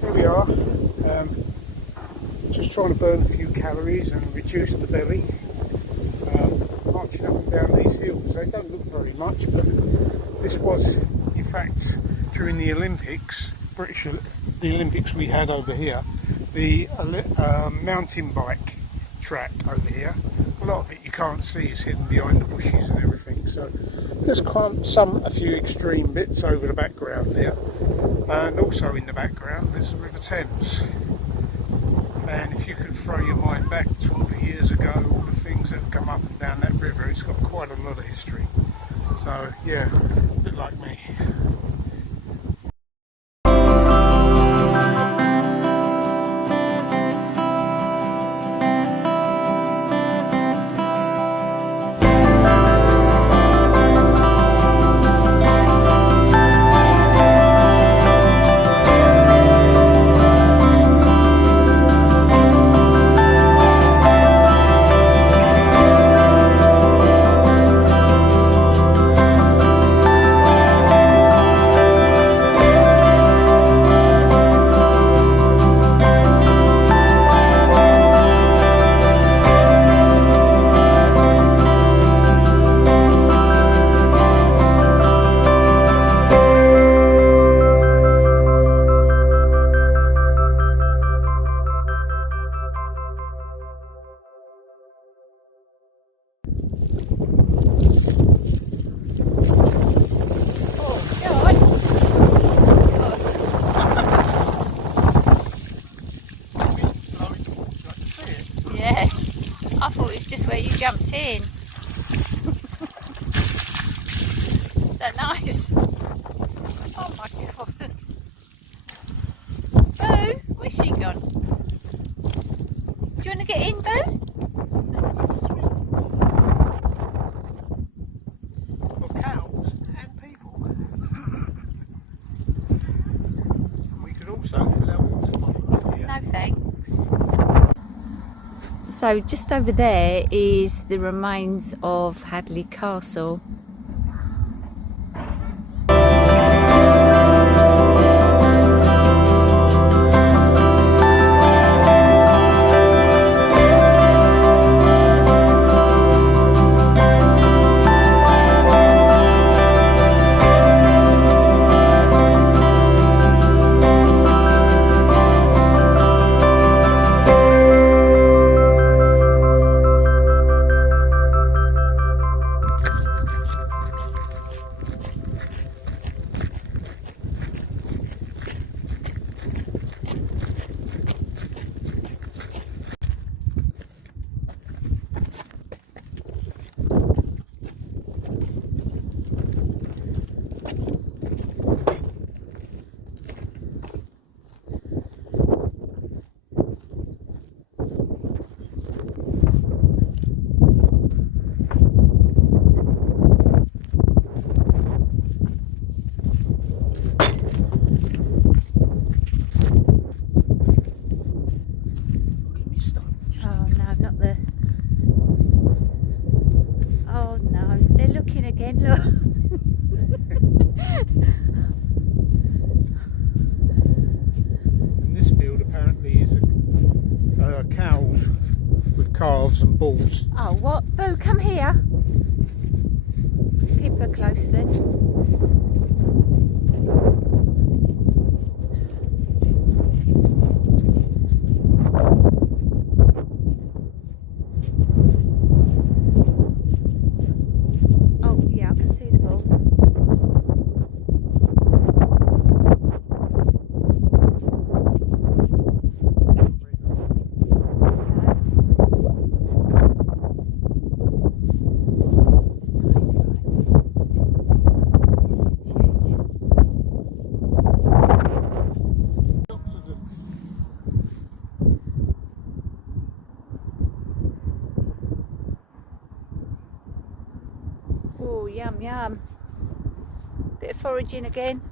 Here we are, just trying to burn a few calories and reduce the belly. Marching up and down these hills. They don't look very much, but this was, in fact, during the Olympics, the Olympics we had over here, the mountain bike track over here. A lot of it you can't see, it's hidden behind the bushes and everything. So there's a few extreme bits over the background there, and also in the background there's the River Thames. And if you can throw your mind back to all the years ago, all the things that have come up and down that river, it's got quite a lot of history. So yeah, a bit like me. I thought it was just where you jumped in. Is that nice? Oh my god. Boo, where's she gone? Do you want to get in, Boo? For cows and people. We could also fill our water bottle here. No thanks. So just over there is the remains of Hadleigh Castle. Again, look. And this field apparently is cows with calves and bulls. Oh, what? Boo, come here. Keep her close then. Oh, yum yum. Bit of foraging again.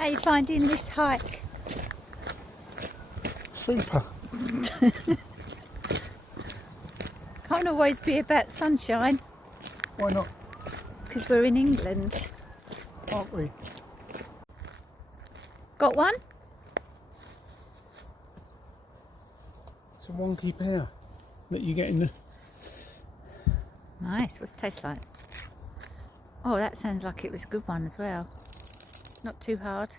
How are you finding this hike? Super. Can't always be about sunshine Why not? because we're in England. Aren't we? Got one? It's a wonky pear that you get in the... Nice. What's it taste like? Oh, that sounds like it was a good one as well. Not too hard.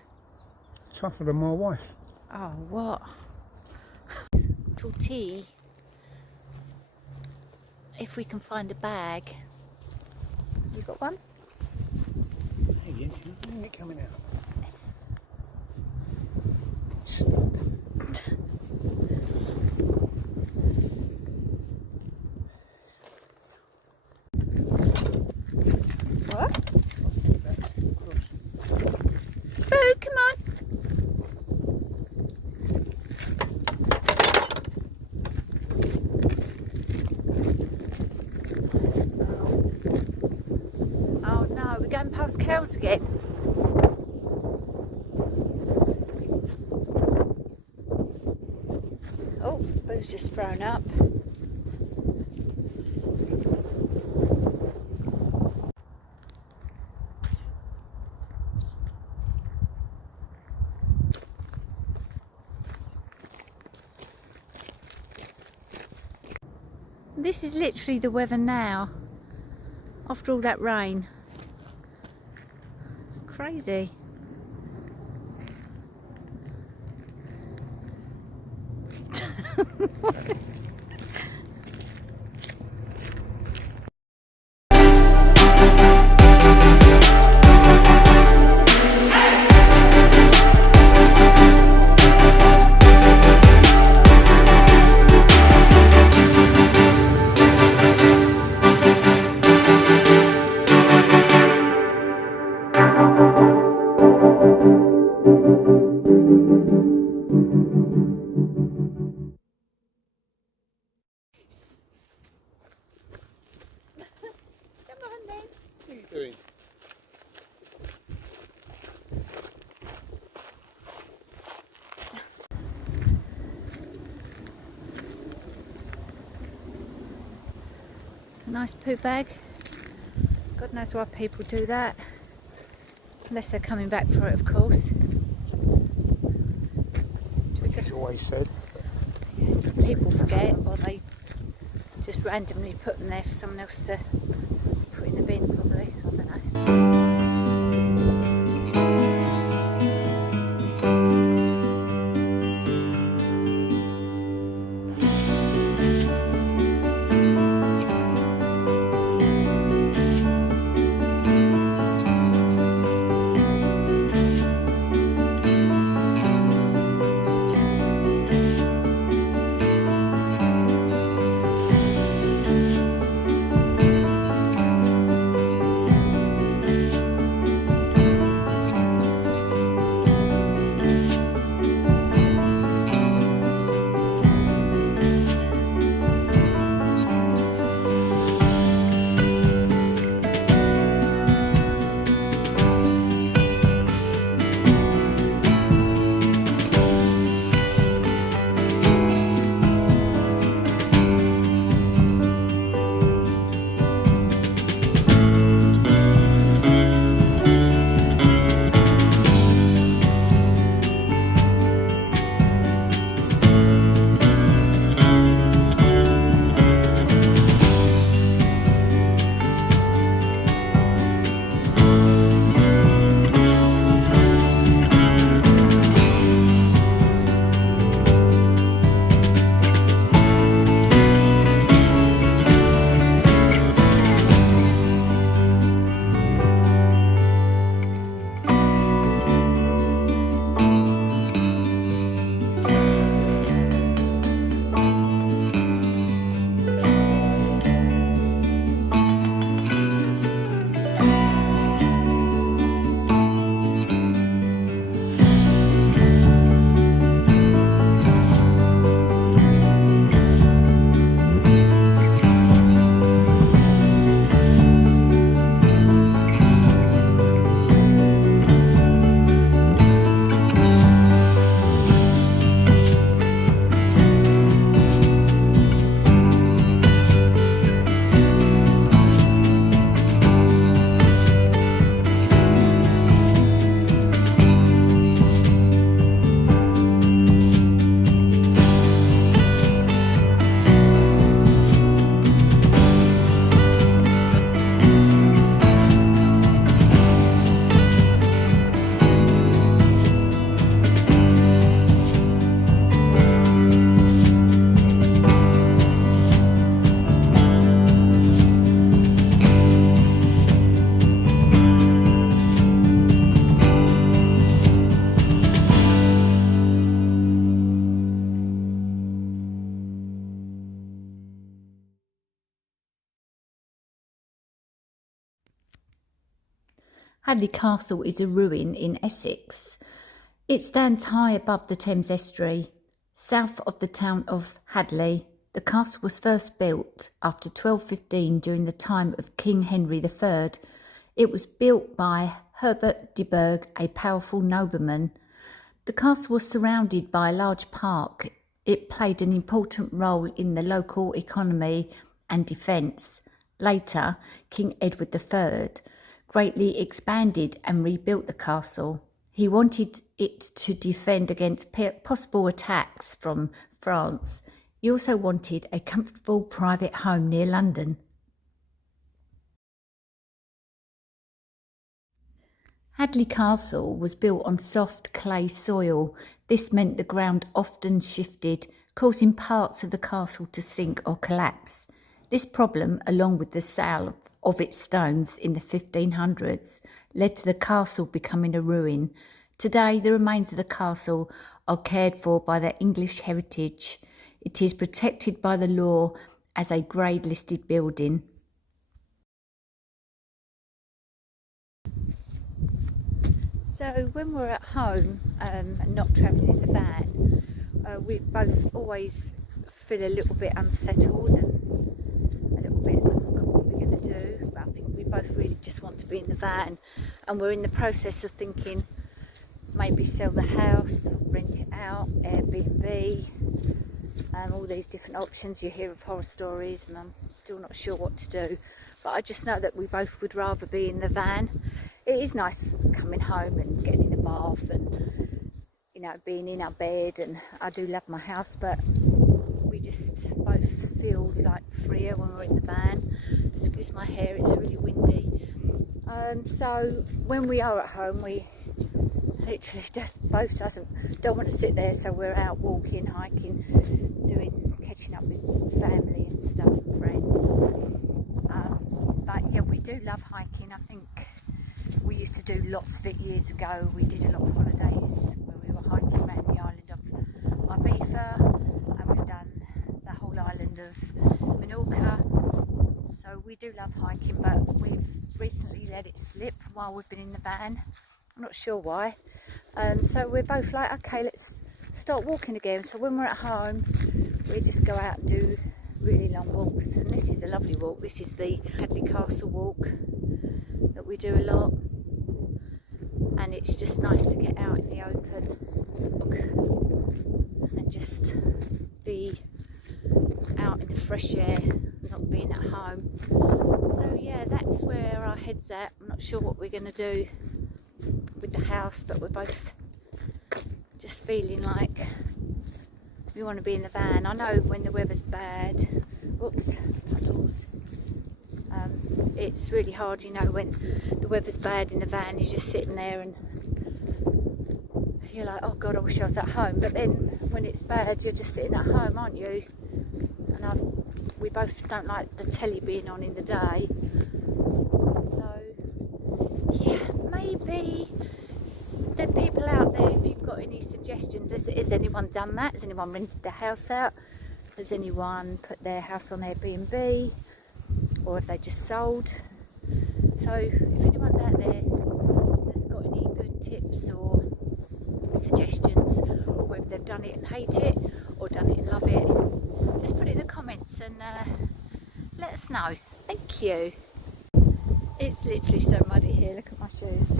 tougher than my wife. Oh, what? Little tea. If we can find a bag. You got one? Hey, you ain't it coming out? Stuck. What? I think that's close. Boo, come on. Oh no, we're going past cows again. Oh, Boo's just thrown up. This is literally the weather now, after all that rain. It's crazy. Come on then. What are you doing? Nice poo bag. God knows why people do that. Unless they're coming back for it, of course. It's always said. Yes, people forget, or they just randomly put them there for someone else to put in the bin, probably. I don't know. Hadleigh Castle is a ruin in Essex. It stands high above the Thames estuary, south of the town of Hadleigh. The castle was first built after 1215 during the time of King Henry III. It was built by Herbert de Burgh, a powerful nobleman. The castle was surrounded by a large park. It played an important role in the local economy and defence. Later, King Edward III greatly expanded and rebuilt the castle. He wanted it to defend against possible attacks from France. He also wanted a comfortable private home near London. Hadleigh Castle was built on soft clay soil. This meant the ground often shifted, causing parts of the castle to sink or collapse. This problem, along with the sale of its stones in the 1500s, led to the castle becoming a ruin. Today, the remains of the castle are cared for by the English Heritage. It is protected by the law as a grade listed building. So when we're at home and not travelling in the van, we both always feel a little bit unsettled and a little bit, what we're going to do. But I think we both really just want to be in the van, and we're in the process of thinking maybe sell the house, rent it out, Airbnb, and all these different options. You hear of horror stories, and I'm still not sure what to do, but I just know that we both would rather be in the van. It is nice coming home and getting in a bath and, you know, being in our bed, and I do love my house, but we just both feel like freer when we're in the van. Excuse my hair, it's really windy. So when we are at home, we literally just both don't want to sit there, so we're out walking, hiking, catching up with family and stuff and friends. But yeah, we do love hiking. I think we used to do lots of it years ago. We did a lot of holidays where we were hiking around the island of Ibiza, and we've done the whole island of Menorca. So we do love hiking, but we've recently let it slip while we've been in the van. I'm not sure why. So we're both like, okay, let's start walking again. So when we're at home, we just go out and do really long walks. And this is a lovely walk. This is the Hadleigh Castle walk that we do a lot. And it's just nice to get out in the open and just be out in the fresh air, not being at home. So yeah, that's where our head's at. I'm not sure what we're going to do with the house, but we're both just feeling like we want to be in the van. I know when the weather's bad, puddles, it's really hard, you know, when the weather's bad in the van, you're just sitting there and you're like, oh God, I wish I was at home. But then when it's bad, you're just sitting at home, aren't you? And we both don't like the telly being on in the day. So yeah, maybe there are people out there, if you've got any suggestions. Has anyone done that? Has anyone rented their house out? Has anyone put their house on Airbnb? Or have they just sold? So if anyone's out there that's got any good tips or suggestions, or whether they've done it and hate it or done it and love it, just put it in the comments and let us know. Thank you. It's literally so muddy here. Look at my shoes.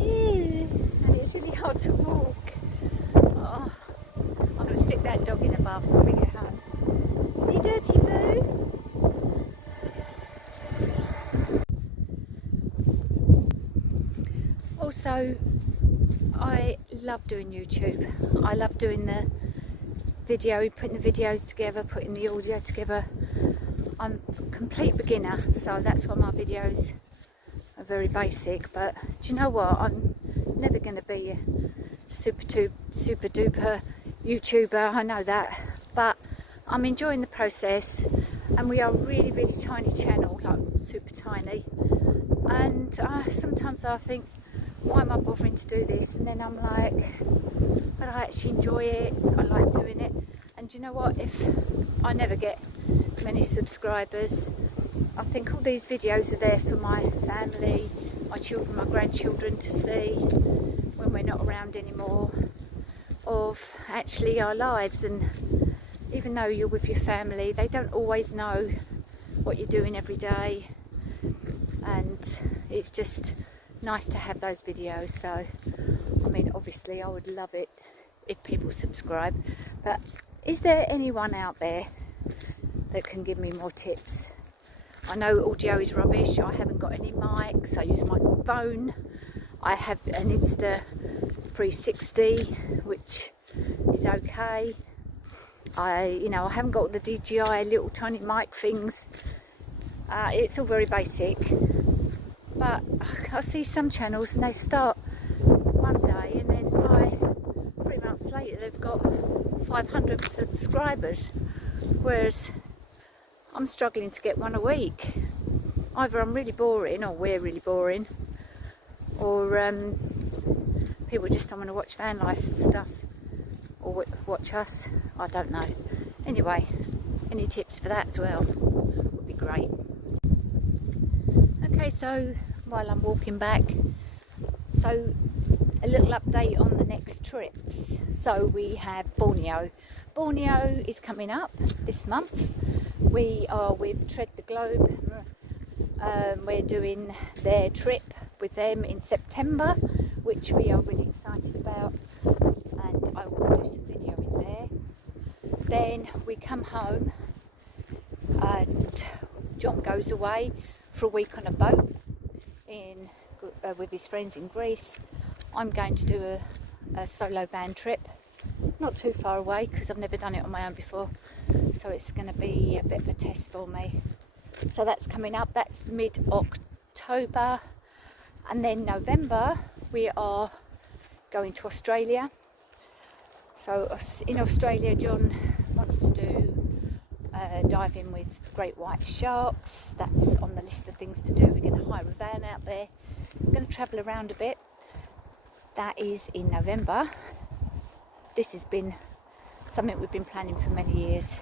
Ew. And it's really hard to walk. Oh, I'm going to stick that dog in the bath when we get home. You dirty boo. Also, I love doing YouTube. I love doing the video, putting the videos together, putting the audio together. I'm a complete beginner, so that's why my videos are very basic. But do you know what? I'm never going to be a super duper YouTuber, I know that. But I'm enjoying the process, and we are a really, really tiny channel, like super tiny. And sometimes I think, why am I bothering to do this? And then I'm like, but I actually enjoy it, I like doing it. And you know what, if I never get many subscribers, I think all these videos are there for my family, my children, my grandchildren to see when we're not around anymore, of actually our lives. And even though you're with your family, they don't always know what you're doing every day, and it's just nice to have those videos. So I mean, obviously I would love it if people subscribe, but is there anyone out there that can give me more tips? I know audio is rubbish, I haven't got any mics, I use my phone, I have an Insta 360 which is okay. I haven't got the DJI little tiny mic things. It's all very basic, but I see some channels and they start one day and then by 3 months later they've got 500 subscribers, whereas I'm struggling to get one a week. Either I'm really boring, or we're really boring, or people just don't want to watch van life stuff or watch us. I don't know. Anyway, any tips for that as well would be great. Okay, so while I'm walking back, so a little update on the next trips. So we have Borneo. Borneo is coming up this month. We are with Tread the Globe. We're doing their trip with them in September, which we are really excited about, and I will do some video in there. Then we come home and John goes away for a week on a boat with his friends in Greece. I'm going to do a solo van trip, not too far away because I've never done it on my own before, so it's going to be a bit of a test for me. So that's coming up, that's mid-October, and then November we are going to Australia. So in Australia John wants to do diving with great white sharks. That's on the list of things to do. We're going to hire a van out there, we're going to travel around a bit. That is in November. This has been something we've been planning for many years.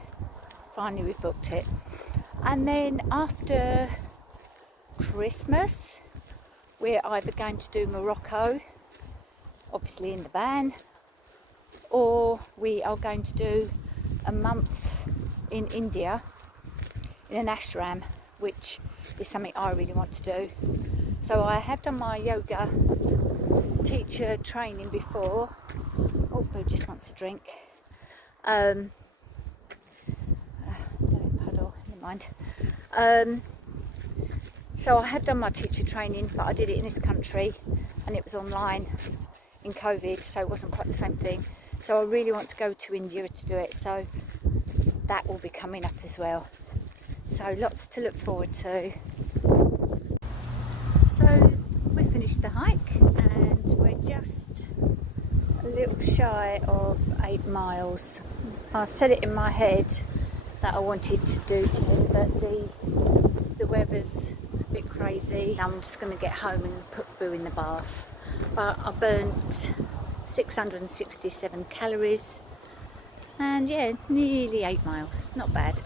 Finally we've booked it. And then after Christmas we're either going to do Morocco, obviously in the van, or we are going to do a month in India in an ashram, which is something I really want to do. So I have done my yoga teacher training before. Oh, Boo just wants a drink. Don't puddle, never mind. So I have done my teacher training, but I did it in this country and it was online in COVID, so it wasn't quite the same thing. So I really want to go to India to do it, so that will be coming up as well. So lots to look forward to. So we finished the hike and we're just a little shy of 8 miles. I set it in my head that I wanted to do today, but the weather's a bit crazy. I'm just going to get home and put Boo in the bath. But I burnt 667 calories and yeah, nearly 8 miles, not bad.